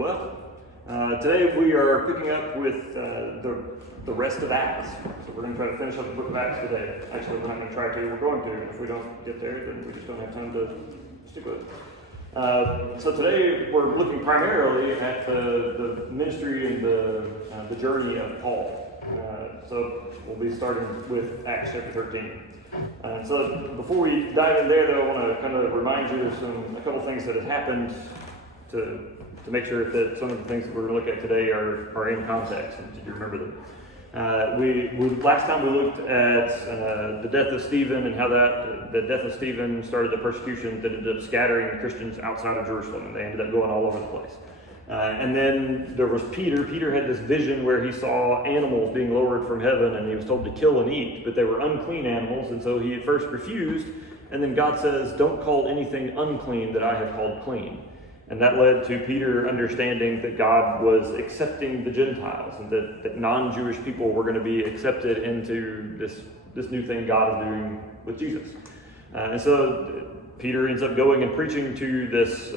W11. Today we are picking up with the rest of Acts. So we're going to try to finish up the book of Acts today. Actually, we're not going to try to. We're going to. If we don't get there, then we just don't have time to stick with it. So today we're looking primarily at the ministry and the journey of Paul. So we'll be starting with Acts chapter 13. So before we dive in there, though, I want to kind of remind you of a couple things that have happened to make sure that some of the things that we're going to look at today are in context and did you remember them. Last time we looked at the death of Stephen and how the death of Stephen started the persecution that ended up scattering Christians outside of Jerusalem, and they ended up going all over the place. And then there was Peter. Peter had this vision where he saw animals being lowered from heaven, and he was told to kill and eat, but they were unclean animals, and so he at first refused, and then God says, "Don't call anything unclean that I have called clean." And that led to Peter understanding that God was accepting the Gentiles, and that non-Jewish people were going to be accepted into this new thing God is doing with Jesus. And so Peter ends up going and preaching to this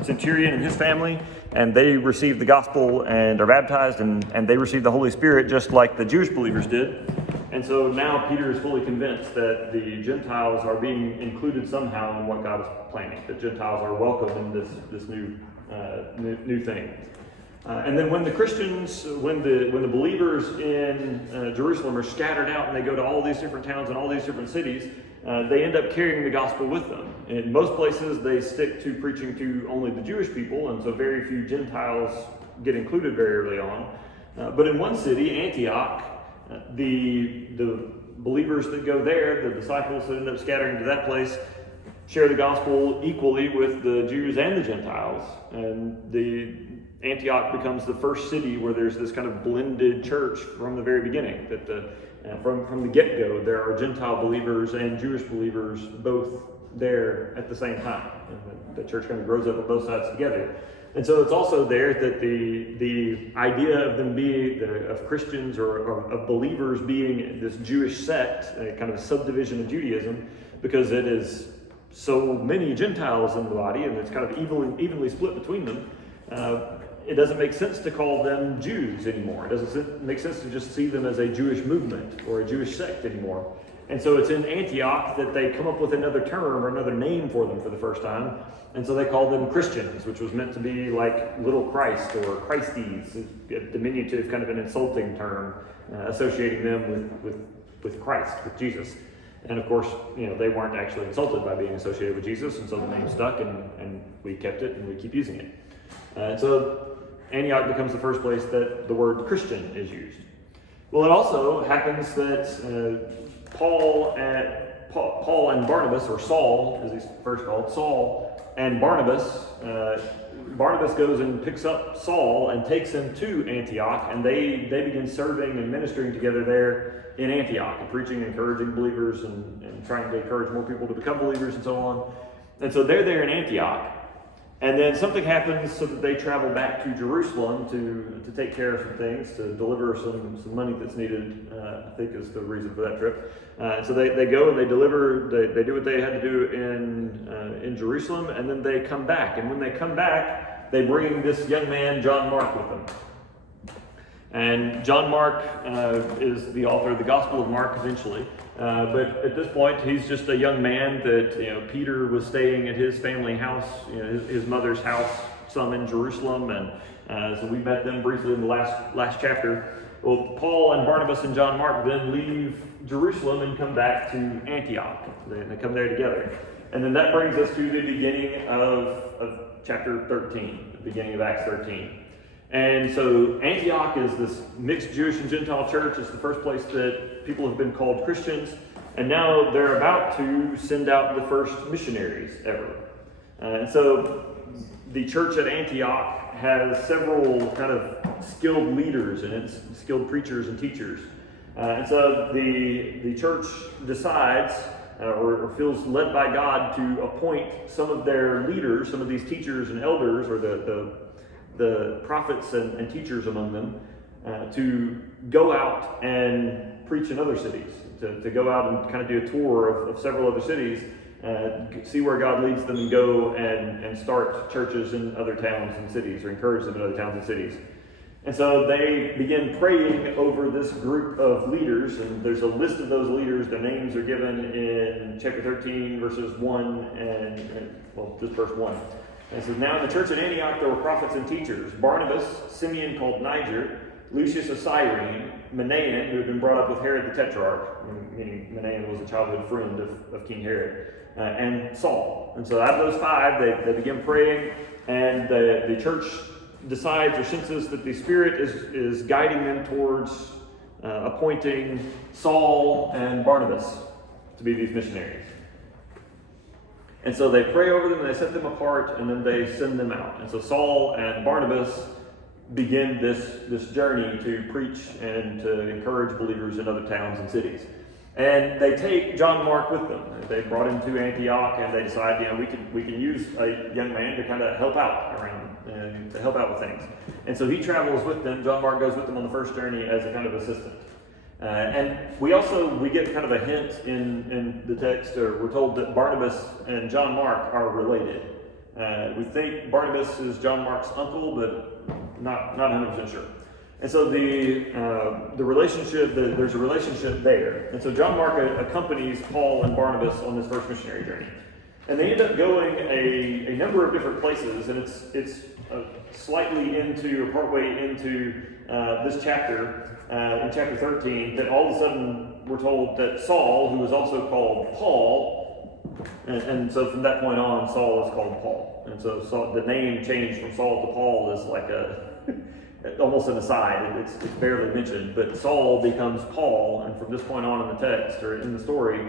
centurion and his family, and they receive the gospel and are baptized, and they receive the Holy Spirit just like the Jewish believers did. And so now Peter is fully convinced that the Gentiles are being included somehow in what God is planning. That Gentiles are welcome in this new thing. And then when the Christians, when the believers in Jerusalem are scattered out and they go to all these different towns and all these different cities, they end up carrying the gospel with them. In most places, they stick to preaching to only the Jewish people, and so very few Gentiles get included very early on. But in one city, Antioch, the believers that go there, the disciples that end up scattering to that place, share the gospel equally with the Jews and the Gentiles. And the Antioch becomes the first city where there's this kind of blended church from the very beginning. That from the get-go, there are Gentile believers and Jewish believers both there at the same time. And the church kind of grows up on both sides together. And so it's also there that the idea of them being, of Christians or of believers being this Jewish sect, a kind of a subdivision of Judaism, because it is so many Gentiles in the body and it's kind of evenly split between them, it doesn't make sense to call them Jews anymore. It doesn't make sense to just see them as a Jewish movement or a Jewish sect anymore. And so it's in Antioch that they come up with another term or another name for them for the first time. And so they called them Christians, which was meant to be like little Christ or Christies, a diminutive, kind of an insulting term, associating them with Christ, with Jesus. And of course, they weren't actually insulted by being associated with Jesus, and so the name stuck, and we kept it and we keep using it. And so Antioch becomes the first place that the word Christian is used. Well, it also happens that Paul and Barnabas, or Saul, as he's first called, Saul and Barnabas, Barnabas goes and picks up Saul and takes him to Antioch, and they begin serving and ministering together there in Antioch, and preaching, encouraging believers, and trying to encourage more people to become believers and so on. And so they're there in Antioch. And then something happens so that they travel back to Jerusalem to take care of some things, to deliver some money that's needed, I think is the reason for that trip. So they go and they deliver, they do what they had to do in Jerusalem, and then they come back. And when they come back, they bring this young man, John Mark, with them. And John Mark is the author of the Gospel of Mark eventually. But at this point, he's just a young man that Peter was staying at his family house, his mother's house, some in Jerusalem, and so we met them briefly in the last chapter. Well, Paul and Barnabas and John Mark then leave Jerusalem and come back to Antioch. They come there together, and then that brings us to the beginning of chapter 13, the beginning of Acts 13. And so Antioch is this mixed Jewish and Gentile church. It's the first place that people have been called Christians. And now they're about to send out the first missionaries ever. And so the church at Antioch has several kind of skilled leaders and it's skilled preachers and teachers. And so the church decides or feels led by God to appoint some of their leaders, some of these teachers and elders, or the prophets and teachers among them, to go out and preach in other cities, to go out and kind of do a tour of several other cities see where God leads them and go and start churches in other towns and cities, or encourage them in other towns and cities. And so they begin praying over this group of leaders, and there's a list of those leaders. Their names are given in chapter 13, verses 1 and just verse 1. And it says, "Now in the church at Antioch there were prophets and teachers, Barnabas, Simeon called Niger, Lucius of Cyrene, Manaen, who had been brought up with Herod the Tetrarch," meaning Manaen was a childhood friend of King Herod, and Saul. And so out of those five, they begin praying, and the church decides or senses that the Spirit is guiding them towards appointing Saul and Barnabas to be these missionaries. And so they pray over them, and they set them apart, and then they send them out. And so Saul and Barnabas begin this journey to preach and to encourage believers in other towns and cities. And they take John Mark with them. They brought him to Antioch, and they decide, we can use a young man to kind of help out around and to help out with things. And so he travels with them. John Mark goes with them on the first journey as a kind of assistant. And we get kind of a hint in the text, or we're told that Barnabas and John Mark are related. We think Barnabas is John Mark's uncle, but not 100% sure. And so the relationship, there's a relationship there. And so John Mark accompanies Paul and Barnabas on this first missionary journey. And they end up going a number of different places, and it's slightly into, or partway into this chapter, in chapter 13, that all of a sudden we're told that Saul, who was also called Paul, and so from that point on, Saul is called Paul. And so the name change from Saul to Paul is like almost an aside. It's barely mentioned, but Saul becomes Paul, and from this point on in the text, or in the story,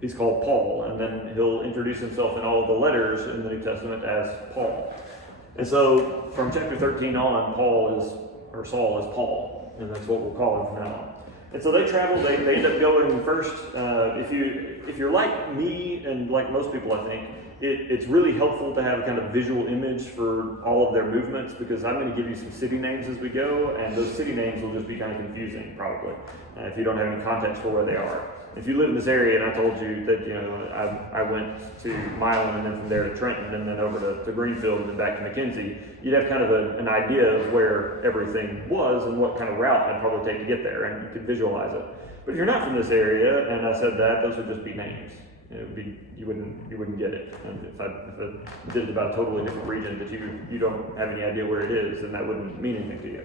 he's called Paul, and then he'll introduce himself in all of the letters in the New Testament as Paul. And so from chapter 13 on, Saul is Paul, and that's what we'll call him from now on. And so they travel, they end up going first, if you're like me, and like most people I think, it's really helpful to have a kind of visual image for all of their movements, because I'm going to give you some city names as we go, and those city names will just be kind of confusing probably, if you don't have any context for where they are. If you live in this area and I told you that I went to Milan and then from there to Trenton and then over to Greenfield and then back to McKenzie, you'd have kind of an idea of where everything was and what kind of route I'd probably take to get there, and you could visualize it. But if you're not from this area and I said that, those would just be names. You wouldn't get it. And if I did it about a totally different region that you don't have any idea where it is, then that wouldn't mean anything to you.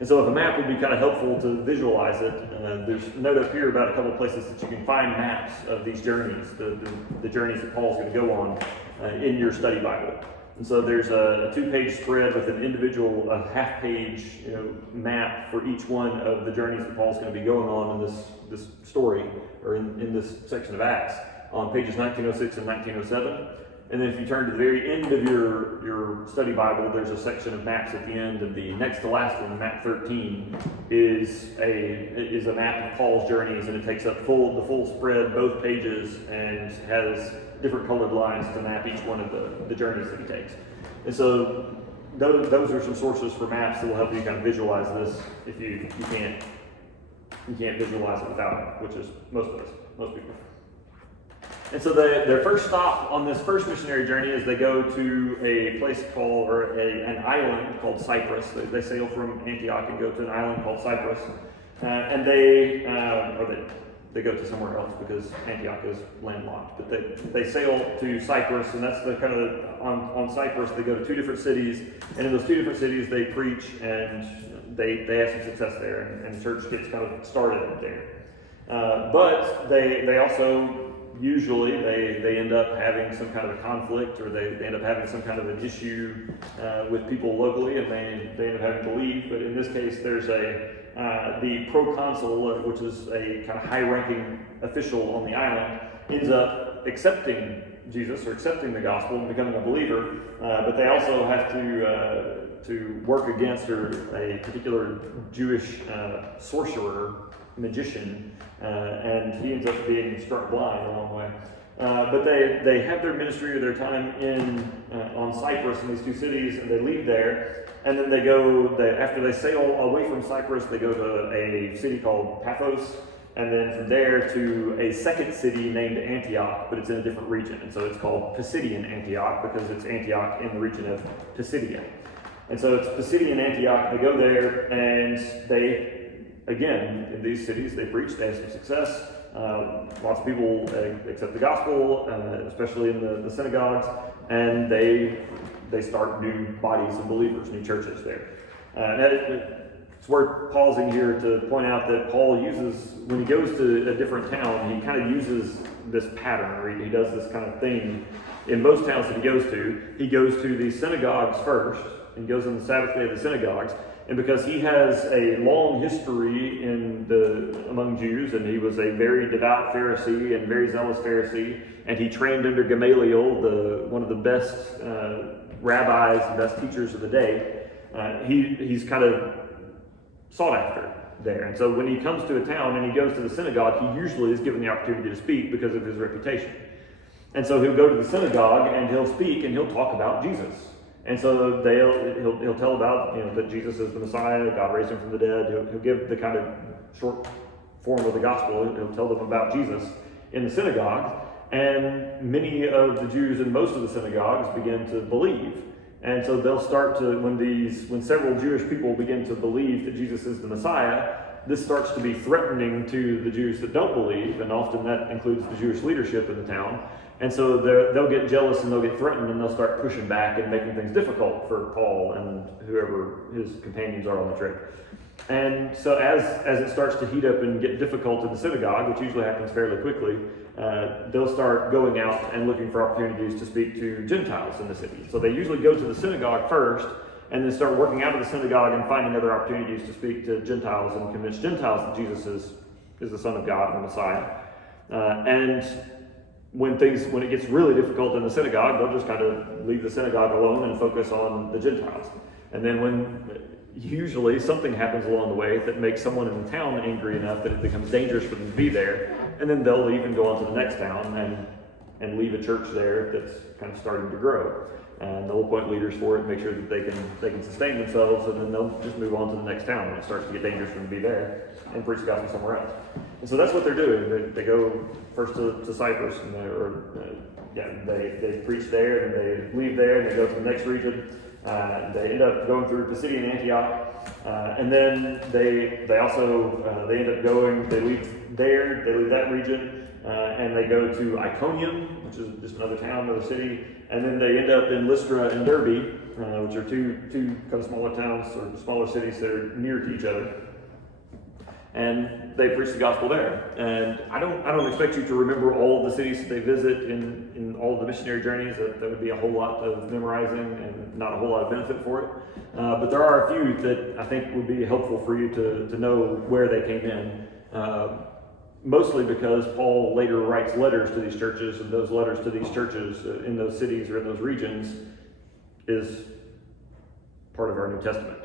And so if a map would be kind of helpful to visualize it, there's a note up here about a couple of places that you can find maps of these journeys, the journeys that Paul's going to go on in your study Bible. And so there's a 2-page spread with an individual half-page map for each one of the journeys that Paul's going to be going on in this story, or in this section of Acts, on pages 1906 and 1907. And then if you turn to the very end of your study Bible, there's a section of maps at the end, and the next to last one, map 13, is a map of Paul's journeys, and it takes up the full spread, both pages, and has different colored lines to map each one of the journeys that he takes. And so those are some sources for maps that will help you kind of visualize this if you can't visualize it without it, which is most people. And so their first stop on this first missionary journey is they go to a place called, or an island called Cyprus. They sail from Antioch and go to an island called Cyprus. And they go to somewhere else because Antioch is landlocked. But they sail to Cyprus, and that's the kind of, on Cyprus, they go to 2 different cities. And in those 2 different cities, they preach, and they have some success there, and church gets kind of started there. But they also, usually they end up having some kind of a conflict, or they end up having some kind of an issue with people locally, and they end up having to leave. But in this case, there's the proconsul, which is a kind of high-ranking official on the island, ends up accepting Jesus, or accepting the gospel and becoming a believer. But they also have to work against a particular Jewish sorcerer, magician, and he ends up being struck blind along the way. But they have their ministry or their time on Cyprus in these 2 cities, and they leave there, and then after they sail away from Cyprus, they go to a city called Paphos, and then from there to a second city named Antioch, but it's in a different region. And so it's called Pisidian Antioch because it's Antioch in the region of Pisidia. And so it's Pisidian Antioch. They go there and they, again, in these cities, they preach, they have some success. Lots of people accept the gospel, especially in the synagogues, and they start new bodies of believers, new churches there. It's worth pausing here to point out that Paul uses, when he goes to a different town, he kind of uses this pattern, or he does this kind of thing. In most towns that he goes to the synagogues first, and goes on the Sabbath day of the synagogues. And because he has a long history among Jews, and he was a very devout Pharisee and very zealous Pharisee, and he trained under Gamaliel, one of the best rabbis and best teachers of the day, he's kind of sought after there. And so when he comes to a town and he goes to the synagogue, he usually is given the opportunity to speak because of his reputation. And so he'll go to the synagogue and he'll speak and he'll talk about Jesus. And so he'll tell about that Jesus is the Messiah, God raised him from the dead. He'll give the kind of short form of the gospel. He'll tell them about Jesus in the synagogue, and many of the Jews in most of the synagogues begin to believe. And so they'll start to, when several Jewish people begin to believe that Jesus is the Messiah, this starts to be threatening to the Jews that don't believe, and often that includes the Jewish leadership in the town. And so they'll get jealous and they'll get threatened, and they'll start pushing back and making things difficult for Paul and whoever his companions are on the trip. And so as it starts to heat up and get difficult in the synagogue, which usually happens fairly quickly, they'll start going out and looking for opportunities to speak to Gentiles in the city. So they usually go to the synagogue first, and then start working out of the synagogue and finding other opportunities to speak to Gentiles and convince Gentiles that Jesus is the Son of God and the Messiah. And when it gets really difficult in the synagogue, they'll just kind of leave the synagogue alone and focus on the Gentiles. And then when usually something happens along the way that makes someone in the town angry enough that it becomes dangerous for them to be there, and then they'll leave and go on to the next town and leave a church there that's kind of starting to grow. And they'll appoint leaders for it and make sure that they can sustain themselves, and then they'll just move on to the next town when it starts to get dangerous for them to be there and preach the gospel somewhere else. And so that's what they're doing. They go first to Cyprus, and they preach there, and they leave there, and they go to the next region. They end up going through Pisidian Antioch, and then they end up going. They leave that region, and they go to Iconium, which is just another town, another city. And then they end up in Lystra and Derbe, which are two kind of smaller towns or smaller cities that are near to each other. And they preach the gospel there. And I don't expect you to remember all of the cities that they visit in all of the missionary journeys. That would be a whole lot of memorizing and not a whole lot of benefit for it. But there are a few that I think would be helpful for you to know where they came in. Mostly because Paul later writes letters to these churches, and those letters to these churches in those cities or in those regions is part of our New Testament.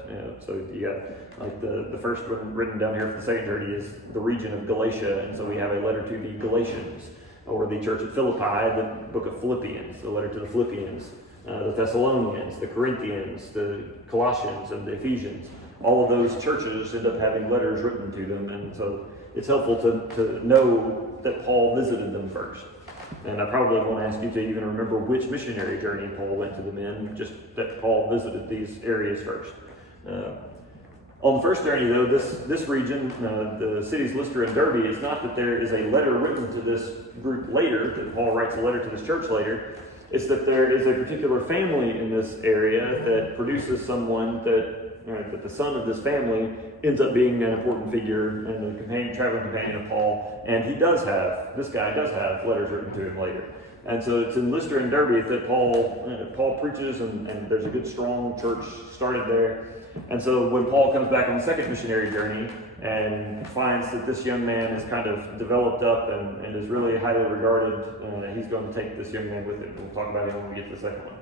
So you got like the first one written down here for the second journey is the region of Galatia, and so we have a letter to the Galatians, or the church at Philippi, the book of Philippians, the letter to the Philippians, the Thessalonians, the Corinthians, the Colossians, and the Ephesians. All of those churches end up having letters written to them, and so it's helpful to know that Paul visited them first. And I probably won't ask you to even remember which missionary journey Paul went to them in, just that Paul visited these areas first. On the first journey, though, this region, the cities Lystra and Derbe, it's not that there is a letter written to this group later, that Paul writes a letter to this church later. It's that there is a particular family in this area that produces someone that the son of this family ends up being an important figure and a traveling companion of Paul. And this guy does have letters written to him later. And so it's in Lystra and Derbe that Paul preaches, and there's a good strong church started there. And so when Paul comes back on the second missionary journey and finds that this young man is kind of developed up and is really highly regarded, he's going to take this young man with him. We'll talk about him when we get to the second one.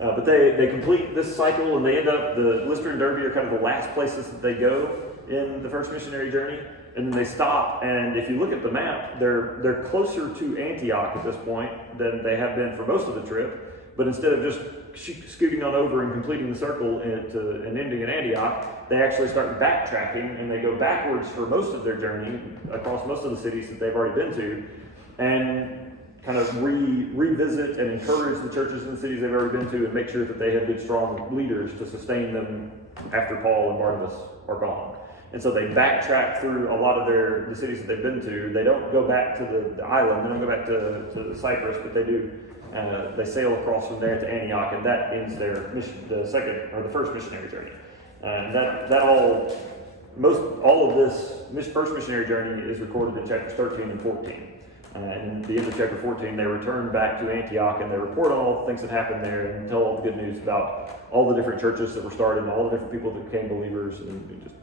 But they complete this cycle, and they end up, the Lystra and Derbe are kind of the last places that they go in the first missionary journey. And then they stop, and if you look at the map, they're closer to Antioch at this point than they have been for most of the trip. But instead of just scooting on over and completing the circle and ending in Antioch, they actually start backtracking, and they go backwards for most of their journey across most of the cities that they've already been to, and kind of revisit and encourage the churches in the cities they've already been to, and make sure that they have good, strong leaders to sustain them after Paul and Barnabas are gone. And so they backtrack through a lot of the cities that they've been to. They don't go back to the island, they don't go back to Cyprus, but they do. They sail across from there to Antioch, and that ends their mission, the first missionary journey. All of this first missionary journey is recorded in chapters 13 and 14. And at the end of chapter 14, they return back to Antioch, and they report on all the things that happened there, and tell all the good news about all the different churches that were started, and all the different people that became believers, and just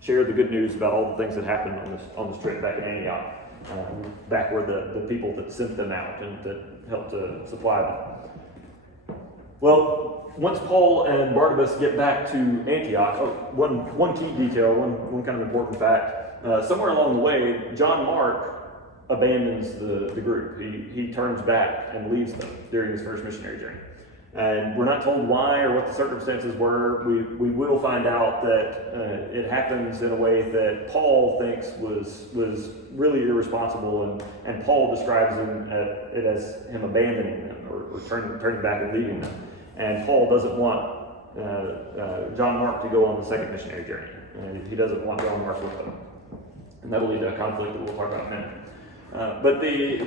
share the good news about all the things that happened on this trip back to Antioch, back where the people that sent them out and that helped to supply them. Well, once Paul and Barnabas get back to Antioch, one key detail, one kind of important fact, somewhere along the way, John Mark abandons the group. He turns back and leaves them during his first missionary journey. And we're not told why or what the circumstances were. We will find out that it happens in a way that Paul thinks was really irresponsible, and Paul describes it as him abandoning them or turning back and leaving them. And Paul doesn't want John Mark to go on the second missionary journey. And he doesn't want John Mark with them. And that'll lead to a conflict that we'll talk about in a minute. But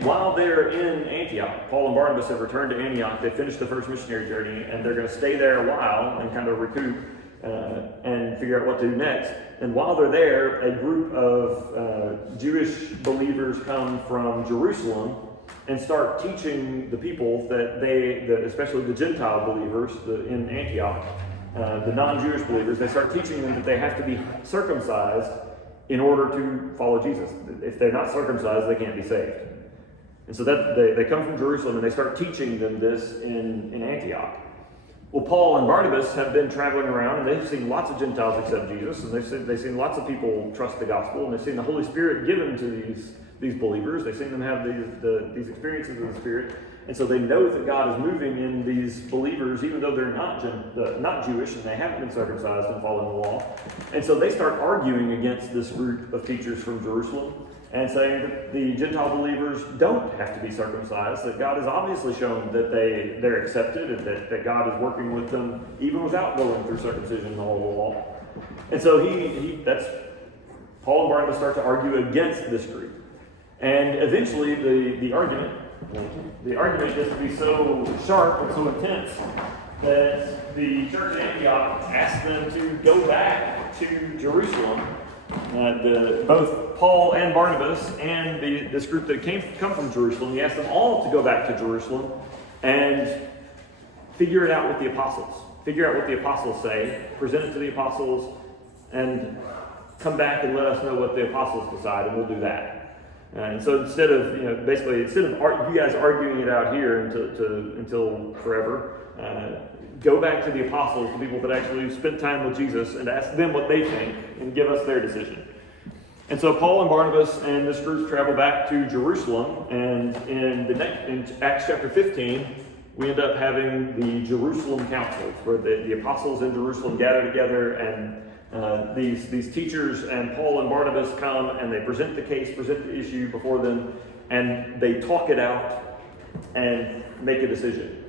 while they're in Antioch, Paul and Barnabas have returned to Antioch. They finished the first missionary journey, and they're going to stay there a while and kind of recoup and figure out what to do next. And while they're there, a group of Jewish believers come from Jerusalem and start teaching the people especially the Gentile believers in Antioch, the non-Jewish believers, they start teaching them that they have to be circumcised in order to follow Jesus. If they're not circumcised, they can't be saved. And so that they come from Jerusalem, and they start teaching them this in Antioch. Well, Paul and Barnabas have been traveling around, and they've seen lots of Gentiles accept Jesus, and they've seen lots of people trust the gospel, and they've seen the Holy Spirit given to these believers. They've seen them have these experiences of the Spirit, and so they know that God is moving in these believers, even though they're not Jewish and they haven't been circumcised and following the law. And so they start arguing against this group of teachers from Jerusalem and saying that the Gentile believers don't have to be circumcised, that God has obviously shown that they're accepted, and that God is working with them even without going through circumcision and all the law. And so that's Paul and Barnabas start to argue against this group. And eventually the argument gets to be so sharp and so intense that the church at Antioch asked them to go back to Jerusalem. Both Paul and Barnabas and this group that come from Jerusalem, he asked them all to go back to Jerusalem and figure it out with the apostles. Figure out what the apostles say, present it to the apostles, and come back and let us know what the apostles decide, and we'll do that. And so instead of you guys arguing it out here until forever, go back to the apostles, the people that actually spent time with Jesus, and ask them what they think and give us their decision. And so Paul and Barnabas and this group travel back to Jerusalem, and in Acts chapter 15, we end up having the Jerusalem councils, where the apostles in Jerusalem gather together, and these teachers and Paul and Barnabas come and they present the case, present the issue before them, and they talk it out and make a decision.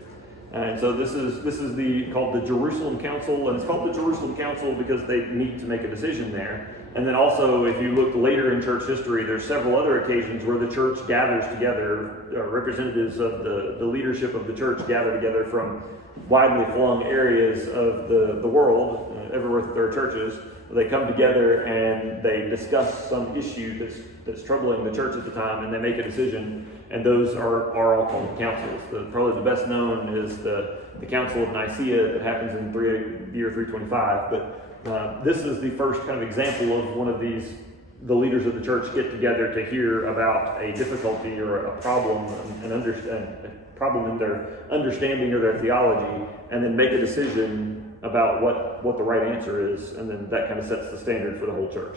And so this is called the Jerusalem Council, and it's called the Jerusalem Council because they need to make a decision there. And then also, if you look later in church history, there's several other occasions where the church gathers together, representatives of the leadership of the church gather together from widely flung areas of the world, everywhere there are churches. They come together and they discuss some issue that's troubling the church at the time, and they make a decision, and those are all called councils. Probably the best known is the Council of Nicaea that happens in year 325, but this is the first kind of example of one of these, the leaders of the church get together to hear about a difficulty or a problem, a problem in their understanding or their theology, and then make a decision about what the right answer is, and then that kind of sets the standard for the whole church.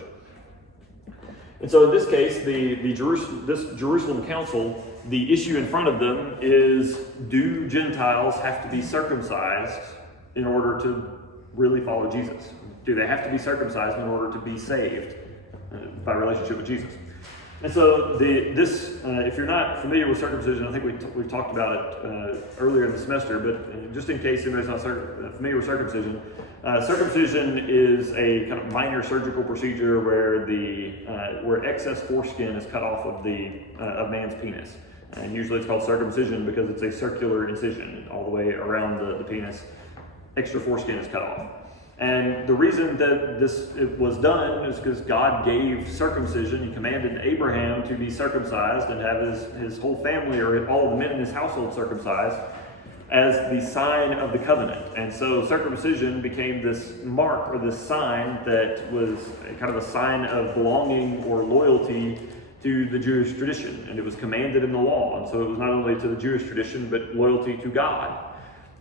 And so in this case, this Jerusalem council, the issue in front of them is, do Gentiles have to be circumcised in order to really follow Jesus? Do they have to be circumcised in order to be saved by relationship with Jesus? And so if you're not familiar with circumcision, I think we've talked about it earlier in the semester, but just in case anybody's not familiar with circumcision, circumcision is a kind of minor surgical procedure where excess foreskin is cut off of a man's penis. And usually it's called circumcision because it's a circular incision all the way around the penis. Extra foreskin is cut off. And the reason that it was done is because God gave circumcision. He commanded Abraham to be circumcised and have his whole family, or all of the men in his household, circumcised as the sign of the covenant. And so circumcision became this mark, or this sign, that was kind of a sign of belonging or loyalty to the Jewish tradition. And it was commanded in the law. And so it was not only to the Jewish tradition, but loyalty to God.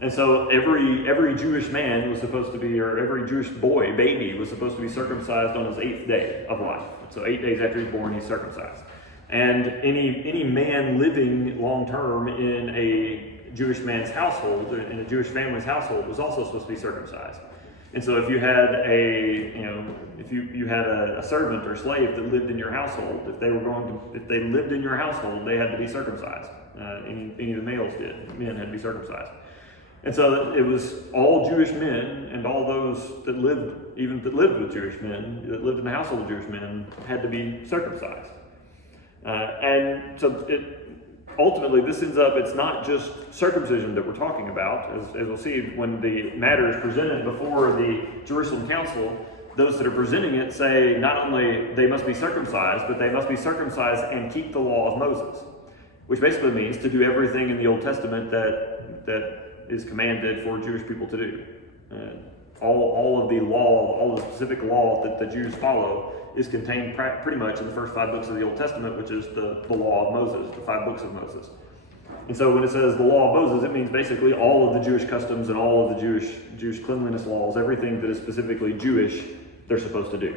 And so every Jewish man was supposed to be, or every Jewish baby was supposed to be circumcised on his 8th day of life. So 8 days after he's born, he's circumcised. And any man living long term in a Jewish man's household, in a Jewish family's household, was also supposed to be circumcised. And so if you had a servant or slave that lived in your household, if they lived in your household, they had to be circumcised. Any of the men had to be circumcised. And so it was all Jewish men, and all those that lived with Jewish men, that lived in the household of Jewish men, had to be circumcised. And so ultimately this ends up, it's not just circumcision that we're talking about. As we'll see, when the matter is presented before the Jerusalem council, those that are presenting it say not only they must be circumcised, but they must be circumcised and keep the law of Moses, which basically means to do everything in the Old Testament that is commanded for Jewish people to do. All of the law, all the specific law that the Jews follow is contained pretty much in the first 5 books of the Old Testament, which is the law of Moses, the 5 books of Moses. And so when it says the law of Moses, it means basically all of the Jewish customs and all of the Jewish cleanliness laws, everything that is specifically Jewish, they're supposed to do.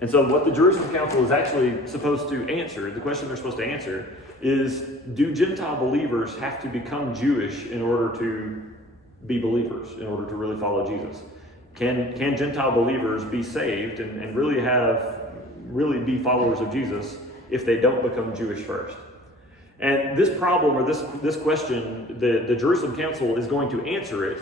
And so what the Jerusalem Council is actually supposed to answer, the question they're supposed to answer, is, do Gentile believers have to become Jewish in order to be believers, in order to really follow Jesus? Can Gentile believers be saved and really be followers of Jesus if they don't become Jewish first? And this problem, or this question, the Jerusalem Council is going to answer it.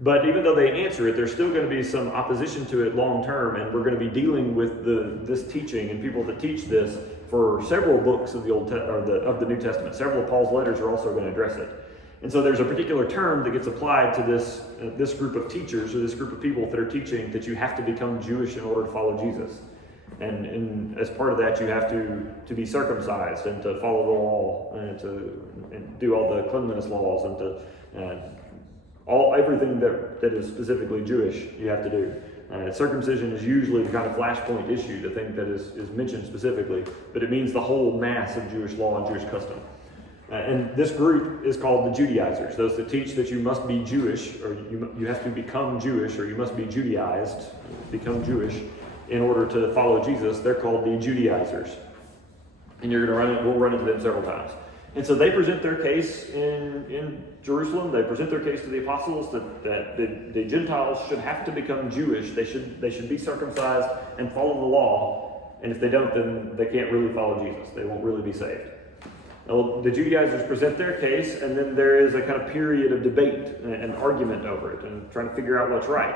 But even though they answer it, there's still going to be some opposition to it long term, and we're going to be dealing with this teaching and people that teach this for several books of the New Testament. Several of Paul's letters are also going to address it. And so there's a particular term that gets applied to this group of teachers, or this group of people that are teaching that you have to become Jewish in order to follow Jesus. And as part of that, you have to be circumcised and to follow the law and do all the cleanliness laws and to everything that is specifically Jewish, you have to do. Circumcision is usually the kind of flashpoint issue, the thing that is mentioned specifically, but it means the whole mass of Jewish law and Jewish custom. And this group is called the Judaizers, those that teach that you must be Jewish, or you have to become Jewish, or you must be Judaized, become Jewish, in order to follow Jesus. They're called the Judaizers. And we'll run into them several times. And so they present their case in Jerusalem. They present their case to the apostles that the Gentiles should have to become Jewish. They should be circumcised and follow the law. And if they don't, then they can't really follow Jesus. They won't really be saved. Well, the Judaizers present their case, and then there is a kind of period of debate and argument over it and trying to figure out what's right.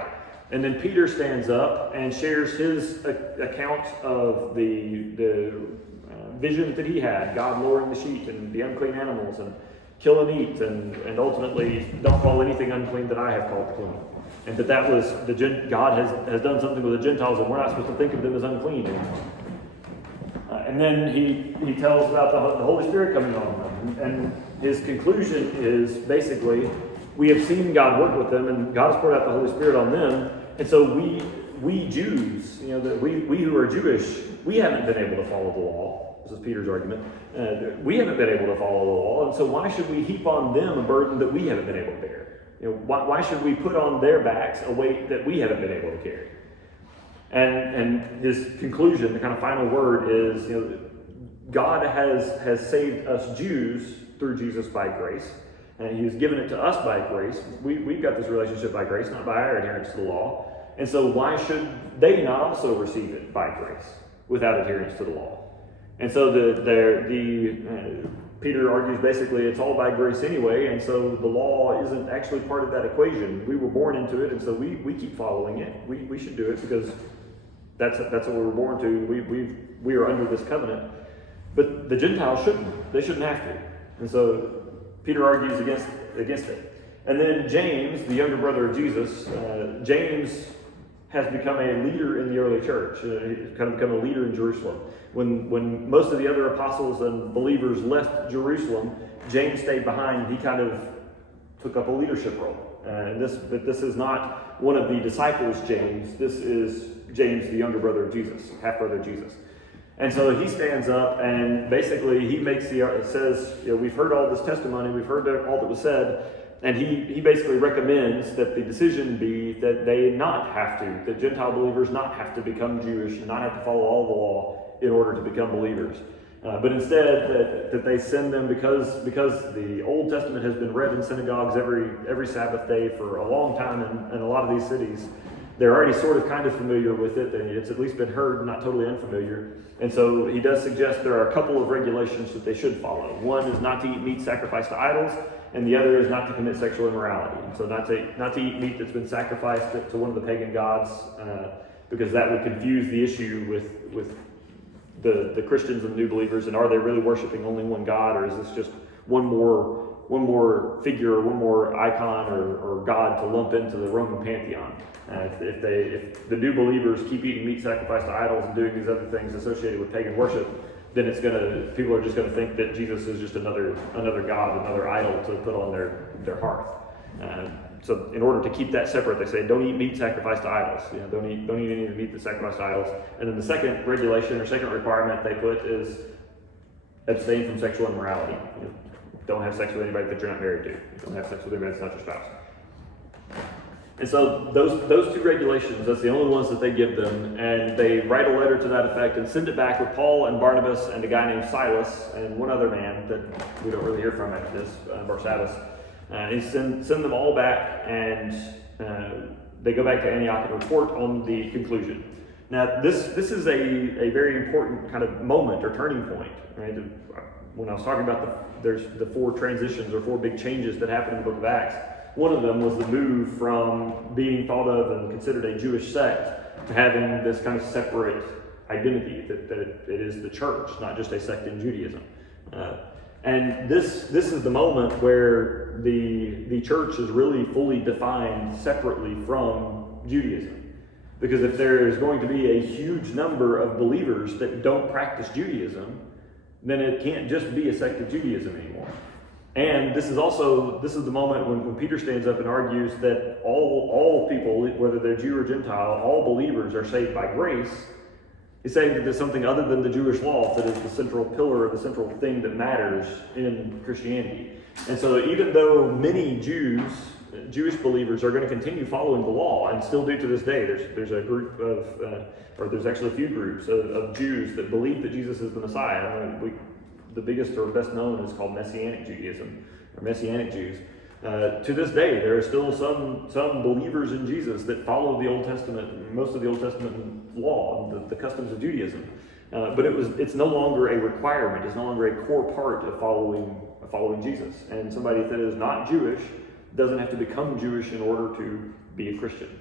And then Peter stands up and shares his account of the vision that he had, God lowering the sheep and the unclean animals and kill and eat, and ultimately don't call anything unclean that I have called clean. And that was God has done something with the Gentiles, and we're not supposed to think of them as unclean anymore. And then he tells about the Holy Spirit coming on them. And his conclusion is basically, we have seen God work with them, and God has poured out the Holy Spirit on them. And so we Jews, we who are Jewish, we haven't been able to follow the law. This is Peter's argument. We haven't been able to follow the law, and so why should we heap on them a burden that we haven't been able to bear? Why should we put on their backs a weight that we haven't been able to carry? And his conclusion, the kind of final word is, God has saved us Jews through Jesus by grace, and he has given it to us by grace. We've got this relationship by grace, not by our adherence to the law. And so why should they not also receive it by grace without adherence to the law? And so Peter argues basically it's all by grace anyway, and so the law isn't actually part of that equation. We were born into it, and so we keep following it. We should do it because that's what we were born to. We are under this covenant. But the Gentiles shouldn't. They shouldn't have to. And so Peter argues against it. And then James, the younger brother of Jesus, James has become a leader in the early church. He's kind of become a leader in Jerusalem. When most of the other apostles and believers left Jerusalem, James stayed behind. He kind of took up a leadership role. But this is not one of the disciples, James. This is James, the younger brother of Jesus, half-brother of Jesus. And so he stands up and basically he says, we've heard all this testimony, we've heard all that was said, and he basically recommends that the decision be that they not have to, that Gentile believers not have to become Jewish and not have to follow all the law in order to become believers. But instead that they send them because the Old Testament has been read in synagogues every Sabbath day for a long time in a lot of these cities. They're already sort of kind of familiar with it, and it's at least been heard, not totally unfamiliar. And so he does suggest there are a couple of regulations that they should follow. One is not to eat meat sacrificed to idols, and the other is not to commit sexual immorality. So not to eat meat that's been sacrificed to one of the pagan gods, because that would confuse the issue with the Christians and the new believers. And are they really worshiping only one God, or is this just one more figure, one more icon or god to lump into the Roman pantheon? If the new believers keep eating meat sacrificed to idols and doing these other things associated with pagan worship, then people are just going to think that Jesus is just another god, another idol to put on their hearth. So in order to keep that separate, they say don't eat meat sacrificed to idols. Don't eat any of the meat that's sacrificed to idols. And then the second regulation or second requirement they put is abstain from sexual immorality. Don't have sex with anybody that you're not married to. Don't have sex with anybody that's not your spouse. And so those two regulations, that's the only ones that they give them, and they write a letter to that effect and send it back with Paul and Barnabas and a guy named Silas and one other man that we don't really hear from after this, Barsabbas. He send them all back, and they go back to Antioch and report on the conclusion. Now, this is a very important kind of moment or turning point. Right? When I was talking about there's the four transitions or four big changes that happen in the book of Acts, one of them was the move from being thought of and considered a Jewish sect to having this kind of separate identity, that it is the church, not just a sect in Judaism. And this is the moment where the church is really fully defined separately from Judaism. Because if there is going to be a huge number of believers that don't practice Judaism, then it can't just be a sect of Judaism anymore. And this is the moment when Peter stands up and argues that all people, whether they're Jew or Gentile, all believers are saved by grace. He's saying that there's something other than the Jewish law that is the central pillar, the central thing that matters in Christianity. And so even though many Jewish believers are going to continue following the law and still do to this day, there's a group or there's actually a few groups of Jews that believe that Jesus is the Messiah. The biggest or best known is called Messianic Judaism, or Messianic Jews. To this day, there are still some believers in Jesus that follow the Old Testament, most of the Old Testament law, the customs of Judaism. But it's no longer a requirement. It's no longer a core part of following Jesus. And somebody that is not Jewish doesn't have to become Jewish in order to be a Christian.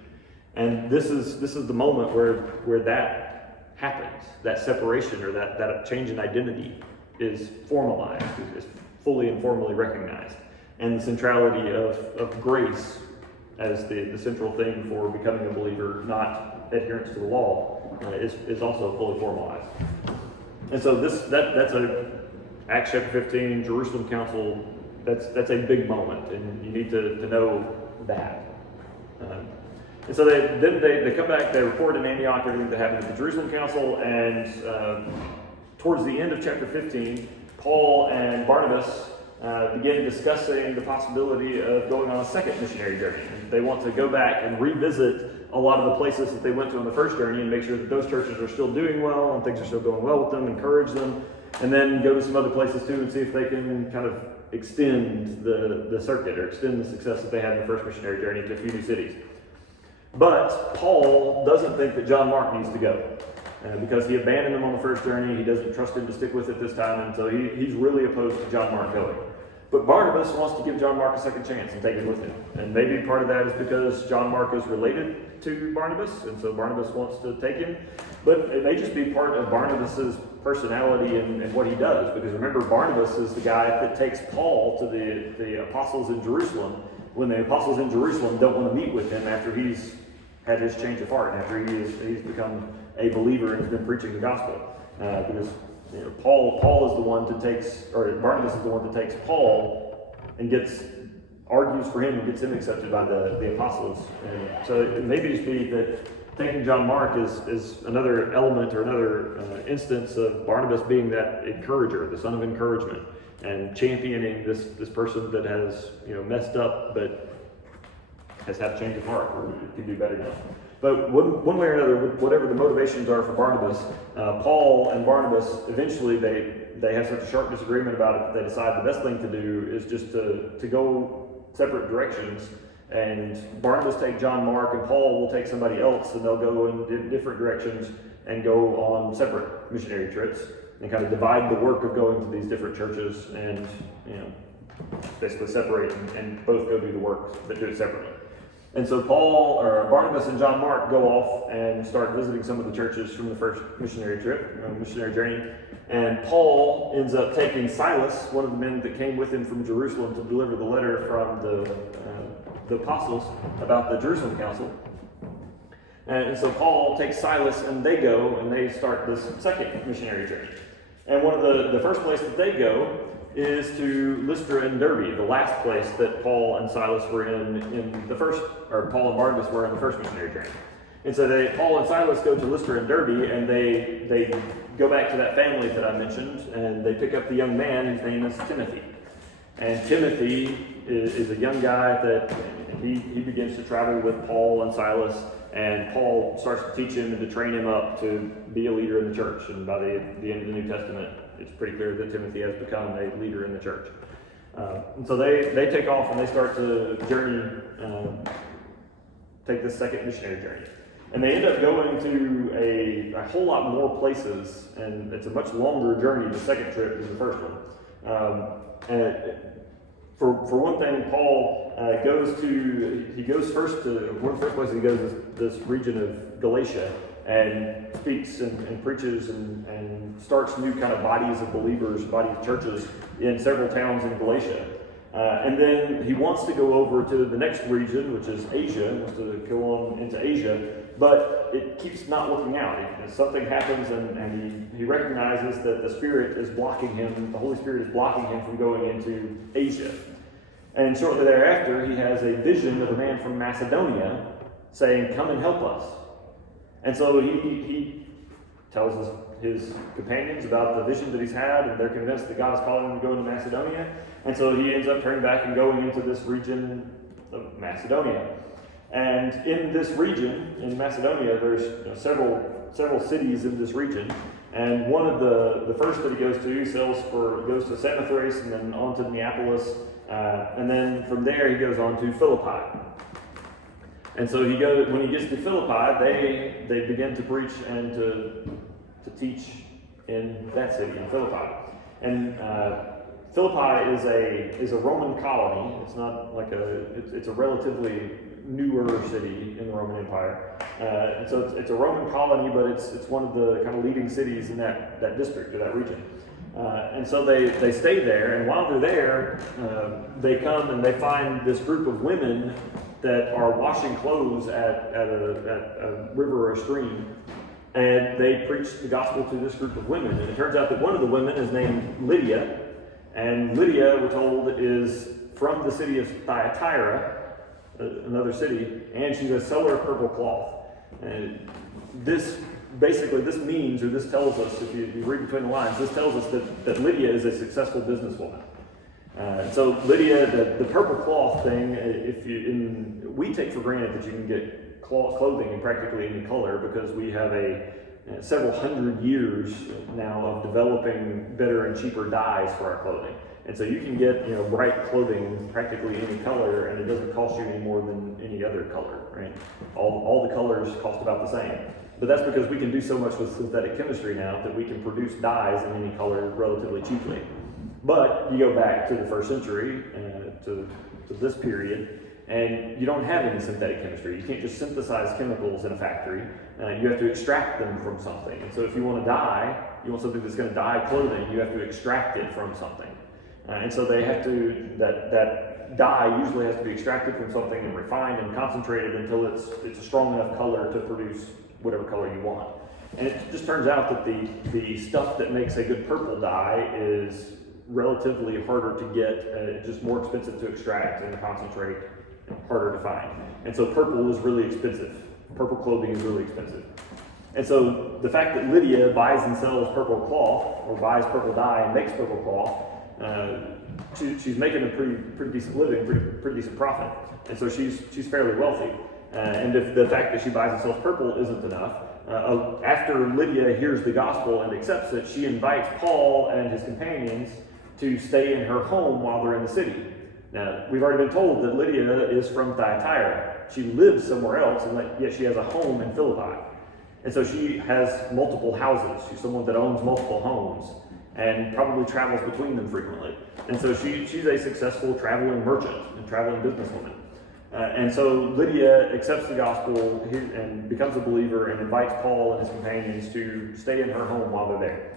And this is the moment where that happens, that separation or that change in identity is formalized, is fully and formally recognized. And the centrality of grace as the central thing for becoming a believer, not adherence to the law, is also fully formalized. And so that's a Acts chapter 15, Jerusalem Council, that's a big moment, and you need to know that. And so they come back, they report in Antioch everything that happened at the Jerusalem Council, and towards the end of chapter 15, Paul and Barnabas begin discussing the possibility of going on a second missionary journey. They want to go back and revisit a lot of the places that they went to on the first journey and make sure that those churches are still doing well and things are still going well with them, encourage them, and then go to some other places too and see if they can kind of extend the circuit or extend the success that they had in the first missionary journey to a few new cities. But Paul doesn't think that John Mark needs to go. Because he abandoned him on the first journey, he doesn't trust him to stick with it this time, and so he's really opposed to John Mark going. But Barnabas wants to give John Mark a second chance and take him with him. And maybe part of that is because John Mark is related to Barnabas, and so Barnabas wants to take him. But it may just be part of Barnabas's personality and what he does. Because remember, Barnabas is the guy that takes Paul to the apostles in Jerusalem when the apostles in Jerusalem don't want to meet with him after he's had his change of heart, after he's become a believer and has been preaching the gospel. Because Paul is the one that takes, or Barnabas is the one that takes Paul and argues for him and gets him accepted by the apostles. And so it may just be that taking John Mark is another element or another instance of Barnabas being that encourager, the son of encouragement, and championing this person that has messed up but has had a change of heart or can do better now. But one way or another, whatever the motivations are for Barnabas, Paul and Barnabas, eventually they have such a sharp disagreement about it that they decide the best thing to do is just to go separate directions. And Barnabas take John Mark and Paul will take somebody else, and they'll go in different directions and go on separate missionary trips and kind of divide the work of going to these different churches and basically separate and both go do the work, but do it separately. And so Barnabas and John Mark go off and start visiting some of the churches from the first missionary trip, missionary journey. And Paul ends up taking Silas, one of the men that came with him from Jerusalem to deliver the letter from the apostles about the Jerusalem council. And so Paul takes Silas and they go and they start this second missionary journey. And one of the first place that they go is to Lystra and Derbe, the last place that Paul and Silas were in the first, or Paul and Barnabas were in the first missionary journey. And so Paul and Silas go to Lystra and Derbe, and they go back to that family that I mentioned, and they pick up the young man whose name is Timothy. And Timothy is a young guy that he begins to travel with Paul and Silas, and Paul starts to teach him and to train him up to be a leader in the church. And by the end of the New Testament, it's pretty clear that Timothy has become a leader in the church. And so they take off and they start to journey, take this second missionary journey. And they end up going to a whole lot more places, and it's a much longer journey, the second trip, than the first one. And for one thing, Paul goes first to, one of the first places he goes is this region of Galatia, and speaks and preaches and starts new kind of bodies of believers, bodies of churches in several towns in Galatia. And then he wants to go over to the next region, which is Asia, wants to go on into Asia, but it keeps not working out. Something happens and he recognizes that the Spirit is blocking him, the Holy Spirit is blocking him from going into Asia. And shortly thereafter, he has a vision of a man from Macedonia saying, "Come and help us." And so he tells his companions about the vision that he's had, and they're convinced that God is calling him to go into Macedonia. And so he ends up turning back and going into this region of Macedonia. And in this region, in Macedonia, there's several cities in this region. And one of the first that he goes to, goes to Samothrace and then on to Neapolis. And then from there he goes on to Philippi. And so when he gets to Philippi, they begin to preach and to teach in that city, in Philippi. And Philippi is a Roman colony. It's not like it's a relatively newer city in the Roman Empire. And so it's a Roman colony, but it's one of the kind of leading cities in that district or that region. And so they stay there, and while they're there, they come and they find this group of women that are washing clothes at a river or a stream, and they preach the gospel to this group of women. And it turns out that one of the women is named Lydia, and Lydia, we're told, is from the city of Thyatira, another city, and she's a seller of purple cloth. And this means, or this tells us, if you read between the lines, this tells us that Lydia is a successful businesswoman. So Lydia, the purple cloth thing, we take for granted that you can get clothing in practically any color because we have several hundred years now of developing better and cheaper dyes for our clothing. And so you can get bright clothing in practically any color, and it doesn't cost you any more than any other color, right? All the colors cost about the same. But that's because we can do so much with synthetic chemistry now that we can produce dyes in any color relatively cheaply. But you go back to the first century, to this period, and you don't have any synthetic chemistry. You can't just synthesize chemicals in a factory. You have to extract them from something. And so if you want to dye, you want something that's going to dye clothing, you have to extract it from something. And so they have to, that dye usually has to be extracted from something and refined and concentrated until it's a strong enough color to produce whatever color you want. And it just turns out that the stuff that makes a good purple dye is relatively harder to get, just more expensive to extract and concentrate, and harder to find. And so purple is really expensive. Purple clothing is really expensive. And so the fact that Lydia buys and sells purple cloth, or buys purple dye and makes purple cloth, she's making a pretty decent living, pretty decent profit. And so she's fairly wealthy. And if the fact that she buys and sells purple isn't enough, after Lydia hears the gospel and accepts it, she invites Paul and his companions to stay in her home while they're in the city. Now, we've already been told that Lydia is from Thyatira. She lives somewhere else, and yet she has a home in Philippi. And so she has multiple houses. She's someone that owns multiple homes and probably travels between them frequently. And so she's a successful traveling merchant and traveling businesswoman. And so Lydia accepts the gospel and becomes a believer and invites Paul and his companions to stay in her home while they're there.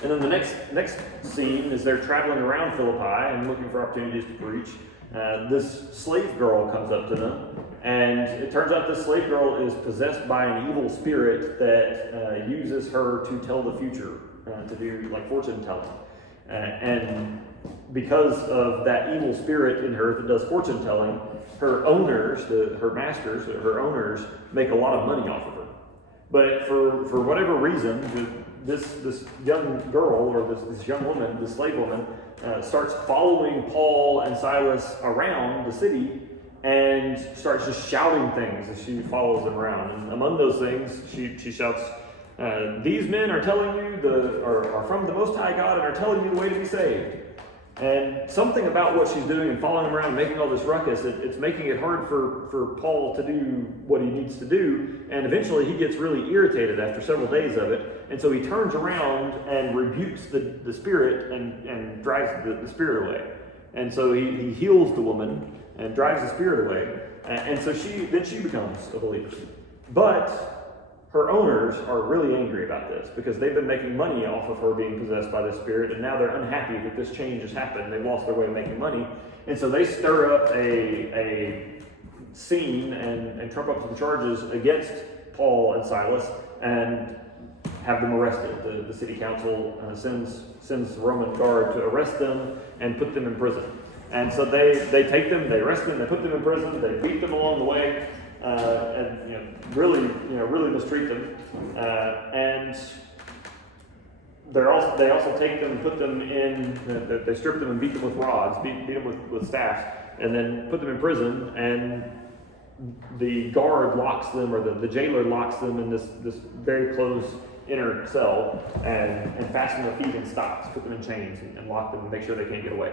And then the next scene is they're traveling around Philippi and looking for opportunities to preach. This slave girl comes up to them, and it turns out this slave girl is possessed by an evil spirit that uses her to tell the future, to do like fortune telling. And because of that evil spirit in her that does fortune telling, her owners, her masters, her owners, make a lot of money off of her. But for whatever reason, this young girl, or this young woman, this slave woman, starts following Paul and Silas around the city and starts just shouting things as she follows them around. And among those things, she shouts, "These men are telling you are from the Most High God and are telling you the way to be saved." And something about what she's doing and following him around and making all this ruckus, it's making it hard for Paul to do what he needs to do. And eventually he gets really irritated after several days of it. And so he turns around and rebukes the spirit and drives the spirit away. And so he heals the woman and drives the spirit away. And so she becomes a believer. But her owners are really angry about this because they've been making money off of her being possessed by this spirit, and now they're unhappy that this change has happened. They've lost their way of making money. And so they stir up a scene and trump up some charges against Paul and Silas and have them arrested. The city council sends the Roman guard to arrest them and put them in prison. And so they take them, they arrest them, they put them in prison, they beat them along the way, and really mistreat them, and they also take them and put them in. They strip them and beat them with rods, beat them with staffs, and then put them in prison. And the guard locks them, or the jailer locks them in this very closed inner cell, and fasten their feet in stocks, put them in chains, and lock them and make sure they can't get away.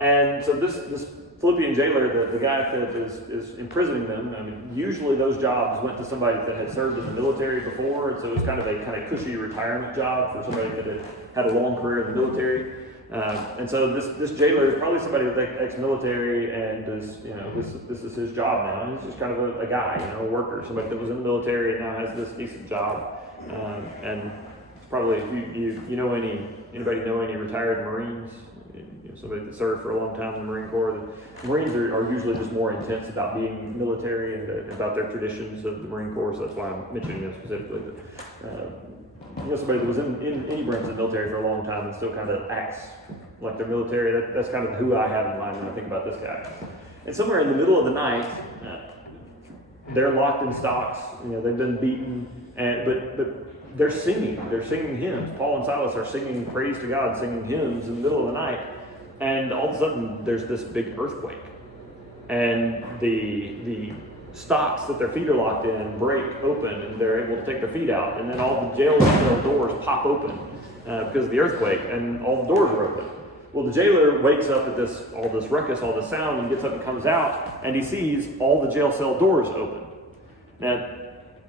And so this Philippian jailer, the guy that is imprisoning them, I mean, usually those jobs went to somebody that had served in the military before, and so it was kind of cushy retirement job for somebody that had a long career in the military. And so this jailer is probably somebody that's ex-military, and this is his job now. And he's just kind of a guy, a worker, somebody that was in the military and now has this decent job. And probably if anybody know any retired Marines? Somebody that served for a long time in the Marine Corps. The Marines are usually just more intense about being military and about their traditions of the Marine Corps, so that's why I'm mentioning them specifically. But, somebody that was in any branch of the military for a long time and still kind of acts like they're military, that's kind of who I have in mind when I think about this guy. And somewhere in the middle of the night, they're locked in stocks, they've been beaten, but they're singing hymns. Paul and Silas are singing praise to God, singing hymns in the middle of the night, and all of a sudden there's this big earthquake, and the stocks that their feet are locked in break open, and they're able to take their feet out, and then all the jail cell doors pop open because of the earthquake, and all the doors are open. Well, the jailer wakes up at all this ruckus, all this sound, and gets up and comes out, and he sees all the jail cell doors open. Now,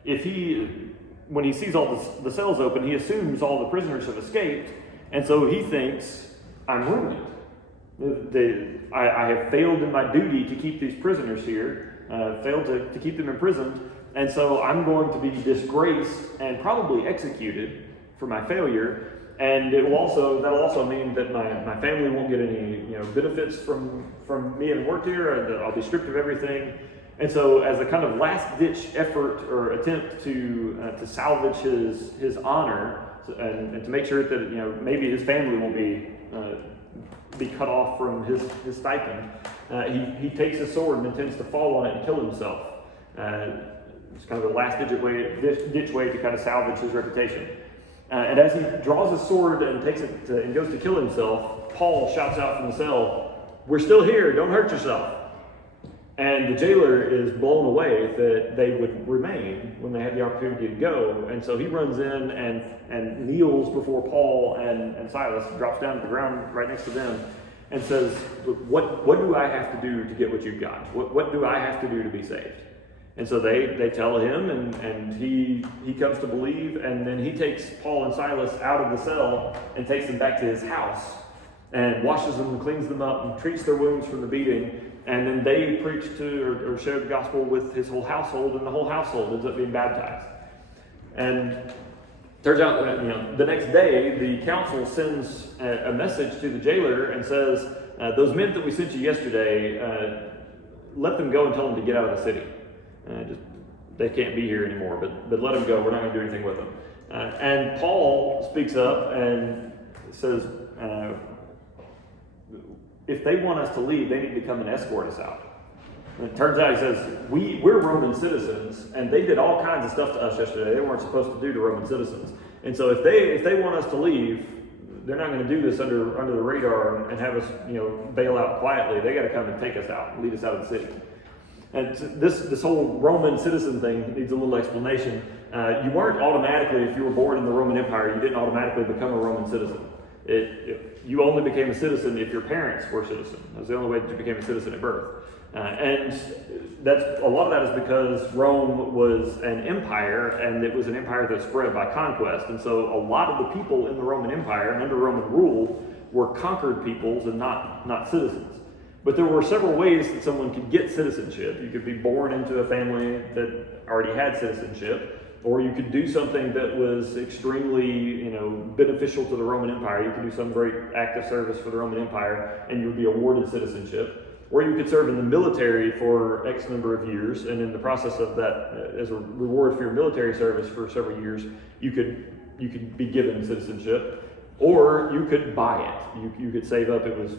when he sees all the cells open, he assumes all the prisoners have escaped, and so he thinks, I'm ruined. I have failed in my duty to keep these prisoners here, failed to keep them imprisoned, and so I'm going to be disgraced and probably executed for my failure. And that'll also mean that my family won't get any benefits from me and work here, and I'll be stripped of everything. And so, as a kind of last-ditch effort or attempt to salvage his honor and to make sure that maybe his family won't be cut off from his stipend, he takes his sword and intends to fall on it and kill himself. It's kind of a last-ditch way to kind of salvage his reputation. And as he draws his sword and takes it and goes to kill himself, Paul shouts out from the cell, "We're still here, don't hurt yourself." And the jailer is blown away that they would remain when they had the opportunity to go. And so he runs in and kneels before Paul and Silas, drops down to the ground right next to them, and says, what do I have to do to get what you've got? What do I have to do to be saved? And so they tell him, and he comes to believe, and then he takes Paul and Silas out of the cell and takes them back to his house and washes them and cleans them up and treats their wounds from the beating. And then they preach or share the gospel with his whole household, and the whole household ends up being baptized. And turns out that the next day the council sends a message to the jailer and says, those men that we sent you yesterday, let them go and tell them to get out of the city. They can't be here anymore, but let them go. We're not going to do anything with them. And Paul speaks up and says, if they want us to leave, they need to come and escort us out. And it turns out, he says, we're Roman citizens, and they did all kinds of stuff to us yesterday they weren't supposed to do to Roman citizens. And so if they want us to leave, they're not going to do this under the radar and have us bail out quietly. They got to come and take us out and lead us out of the city. And this whole Roman citizen thing needs a little explanation. You weren't automatically, if you were born in the Roman Empire, you didn't automatically become a Roman citizen. You only became a citizen if your parents were citizens. That's the only way that you became a citizen at birth. And a lot of that is because Rome was an empire, and it was an empire that spread by conquest. And so a lot of the people in the Roman Empire and under Roman rule were conquered peoples and not citizens. But there were several ways that someone could get citizenship. You could be born into a family that already had citizenship, or you could do something that was extremely, beneficial to the Roman Empire. You could do some great act of service for the Roman Empire, and you would be awarded citizenship. Or you could serve in the military for X number of years, and in the process of that, as a reward for your military service for several years, you could be given citizenship. Or you could buy it. You could save up. It was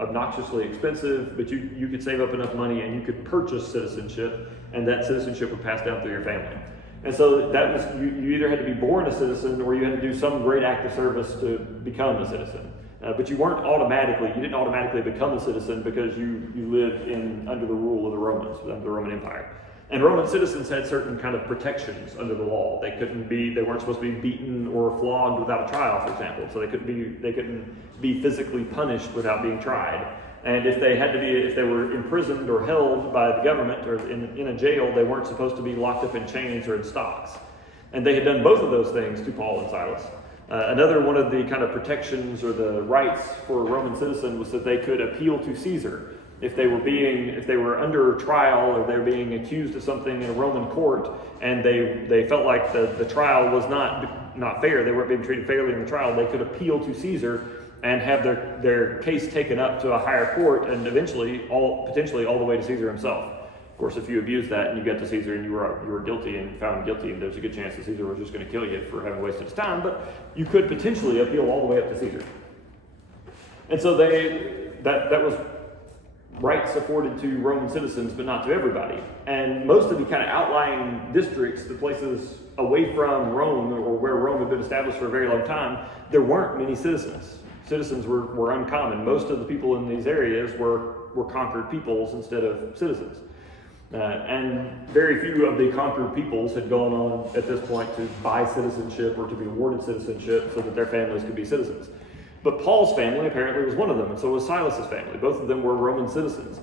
obnoxiously expensive, but you could save up enough money and you could purchase citizenship, and that citizenship would pass down through your family. And so that was you either had to be born a citizen or you had to do some great act of service to become a citizen. But you didn't automatically become a citizen because you lived under the rule of the Romans, under the Roman Empire. And Roman citizens had certain kind of protections under the law. They weren't supposed to be beaten or flogged without a trial, for example. So they couldn't be physically punished without being tried. And if they were imprisoned or held by the government or in a jail, they weren't supposed to be locked up in chains or in stocks. And they had done both of those things to Paul and Silas. Another one of the kind of protections or the rights for a Roman citizen was that they could appeal to Caesar. If they were under trial or they were being accused of something in a Roman court, and they felt like the trial was not fair, they weren't being treated fairly in the trial, they could appeal to Caesar and have their case taken up to a higher court, and eventually potentially all the way to Caesar himself. Of course, if you abused that and you got to Caesar and you were guilty and found guilty, and there's a good chance that Caesar was just going to kill you for having wasted his time, but you could potentially appeal all the way up to Caesar. And so that was rights afforded to Roman citizens, but not to everybody. And most of the kind of outlying districts, the places away from Rome or where Rome had been established for a very long time, there weren't many citizens. Citizens were uncommon. Most of the people in these areas were conquered peoples instead of citizens. And very few of the conquered peoples had gone on at this point to buy citizenship or to be awarded citizenship so that their families could be citizens. But Paul's family apparently was one of them, and so was Silas's family. Both of them were Roman citizens.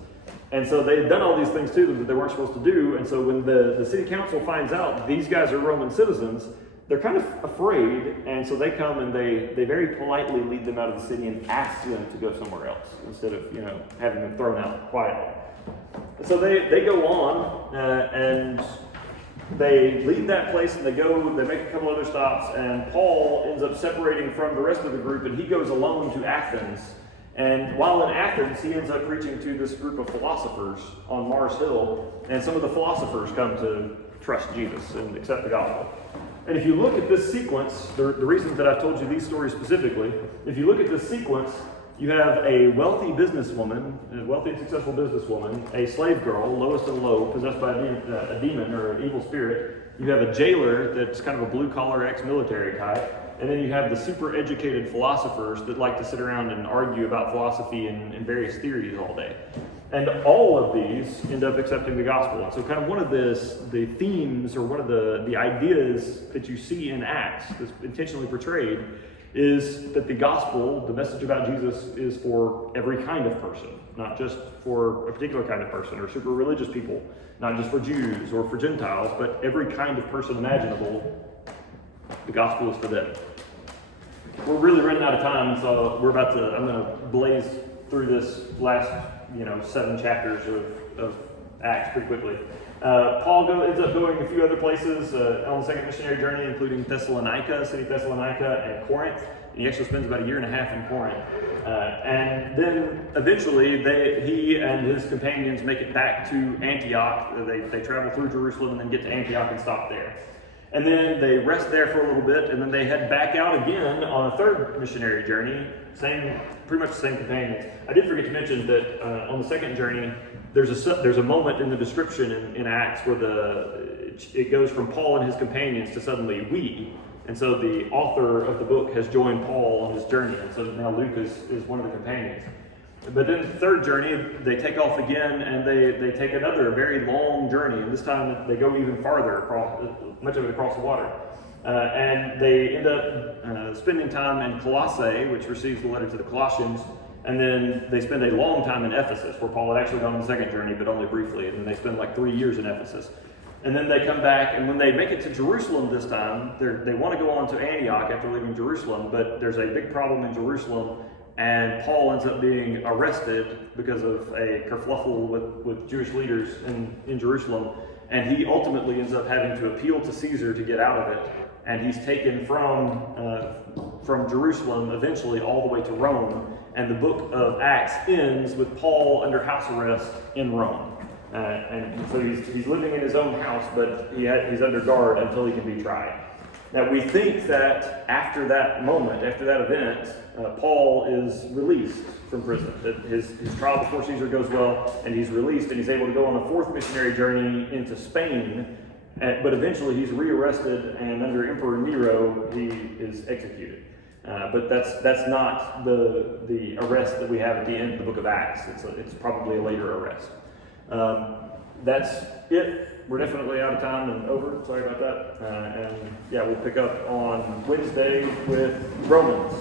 And so they had done all these things to them that they weren't supposed to do, and so when the city council finds out these guys are Roman citizens, they're kind of afraid, and so they come and they very politely lead them out of the city and ask them to go somewhere else instead of, having them thrown out quietly. So they go on and they leave that place and they make a couple other stops, and Paul ends up separating from the rest of the group, and he goes alone to Athens. And while in Athens, he ends up preaching to this group of philosophers on Mars Hill, and some of the philosophers come to trust Jesus and accept the gospel. And if you look at this sequence, the reason that I've told you these stories specifically, if you look at this sequence, you have a wealthy businesswoman, a wealthy and successful businesswoman, a slave girl, lowest and low, possessed by a demon or an evil spirit. You have a jailer that's kind of a blue-collar ex-military type. And then you have the super educated philosophers that like to sit around and argue about philosophy and various theories all day. And all of these end up accepting the gospel. And so kind of one of the themes or one of the ideas that you see in Acts that's intentionally portrayed is that the gospel, the message about Jesus, is for every kind of person, not just for a particular kind of person or super religious people, not just for Jews or for Gentiles, but every kind of person imaginable. The gospel is for them. We're really running out of time, so I'm going to blaze through this last, 7 chapters of Acts pretty quickly. Paul ends up going a few other places on the second missionary journey, including city Thessalonica, and Corinth. And he actually spends about 1.5 years in Corinth. And then eventually he and his companions make it back to Antioch. They travel through Jerusalem and then get to Antioch and stop there. And then they rest there for a little bit, and then they head back out again on a third missionary journey. Pretty much the same companions. I did forget to mention that on the second journey, there's a moment in the description in Acts where it goes from Paul and his companions to suddenly we. And so the author of the book has joined Paul on his journey, and so now Luke is one of the companions. But then the third journey, they take off again, and they take another very long journey, and this time they go even farther, much of it across the water. And they end up spending time in Colossae, which receives the letter to the Colossians, and then they spend a long time in Ephesus, where Paul had actually gone on the second journey, but only briefly, and then they spend like 3 years in Ephesus. And then they come back, and when they make it to Jerusalem this time, they want to go on to Antioch after leaving Jerusalem, but there's a big problem in Jerusalem, and Paul ends up being arrested because of a kerfluffle with Jewish leaders in Jerusalem, and he ultimately ends up having to appeal to Caesar to get out of it, and he's taken from Jerusalem eventually all the way to Rome, and the book of Acts ends with Paul under house arrest in Rome. And so he's living in his own house, but he's under guard until he can be tried. Now we think that after that moment, after that event, Paul is released from prison. That his trial before Caesar goes well, and he's released, and he's able to go on a fourth missionary journey into Spain. But eventually he's rearrested, and under Emperor Nero, he is executed. But that's not the arrest that we have at the end of the book of Acts. It's probably a later arrest. That's it. We're definitely out of time and over. Sorry about that. And yeah, we'll pick up on Wednesday with Romans.